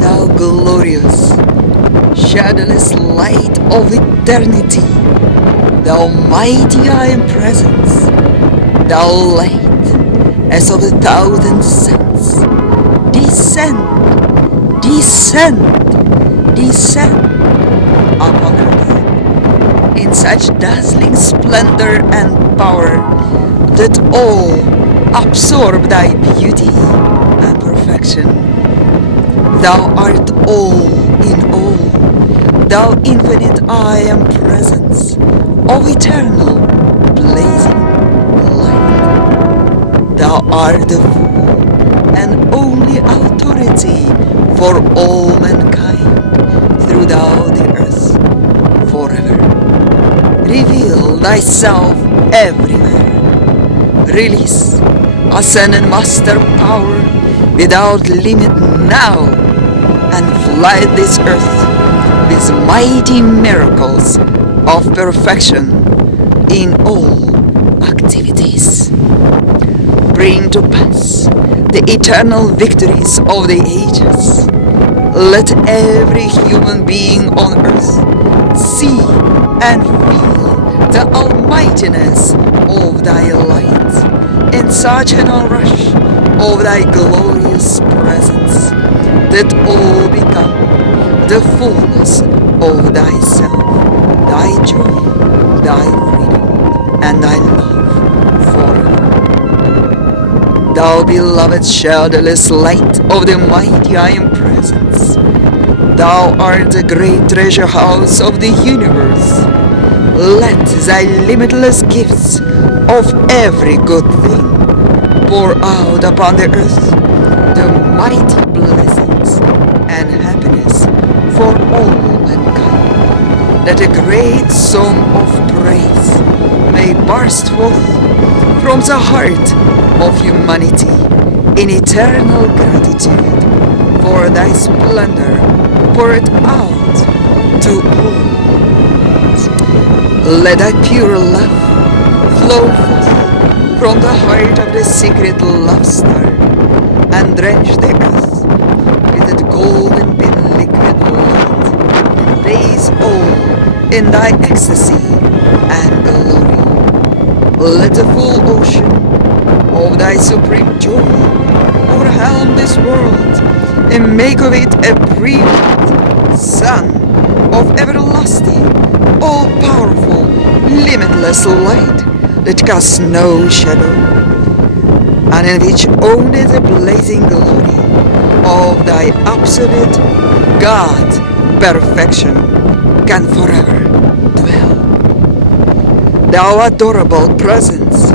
Thou glorious, shadowless light of eternity, Thou mighty I am presence, Thou light as of 1,000 suns, descend, descend, descend upon earth in such dazzling splendor and power that all absorb Thy beauty and perfection. Thou art all in all, Thou infinite I am presence of eternal blazing light. Thou art the full and only authority for all mankind through Thou the earth forever. Reveal Thyself everywhere. Release ascended master power without limit now, and flood this earth with mighty miracles of perfection in all activities. Bring to pass the eternal victories of the ages. Let every human being on earth see and feel the almightiness of Thy light in such an onrush of Thy glorious presence that all become the fullness of Thyself, Thy joy, Thy freedom, and Thy love forever. Thou beloved shadowless light of the mighty I am presence, Thou art the great treasure house of the universe. Let Thy limitless gifts of every good thing pour out upon the earth the mighty blessings and happiness for all mankind, that a great song of praise may burst forth from the heart of humanity in eternal gratitude for Thy splendor poured out to all. Let Thy pure love flow forth from the heart of the secret love star and drench the earth with that golden pin liquid light that bathes all in Thy ecstasy and glory. Let the full ocean of Thy supreme joy overwhelm this world and make of it a brilliant sun of everlasting, all-powerful, limitless light that casts no shadow, and in which only the blazing glory of Thy absolute God perfection can forever dwell. Thou adorable presence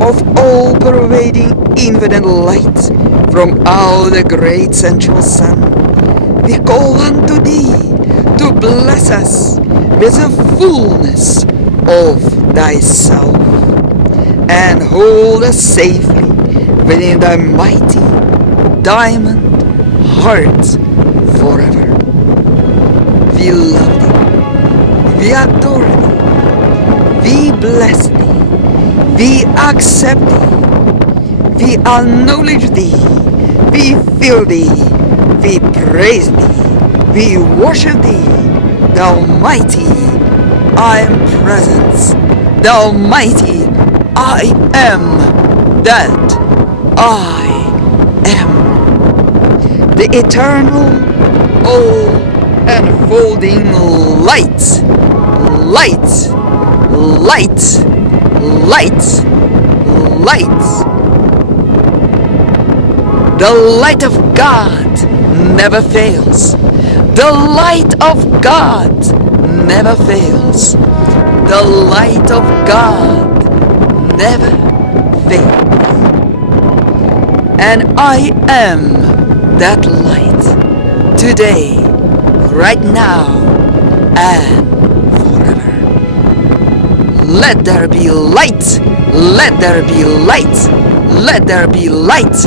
of all-pervading infinite light from out the great central sun, we call unto Thee to bless us with the fullness of Thyself, and hold us safely within Thy mighty diamond heart forever. We love Thee, we adore Thee, we bless Thee, we accept Thee, we acknowledge Thee, we feel Thee, we praise Thee, we worship Thee, Thou mighty I am presence, Thou mighty I am that I am. The eternal, all-enfolding light, light, light, light, light. The light of God never fails. The light of God never fails. The light of God never fails. And I am that light today, right now, and forever. Let there be light. Let there be light. Let there be light.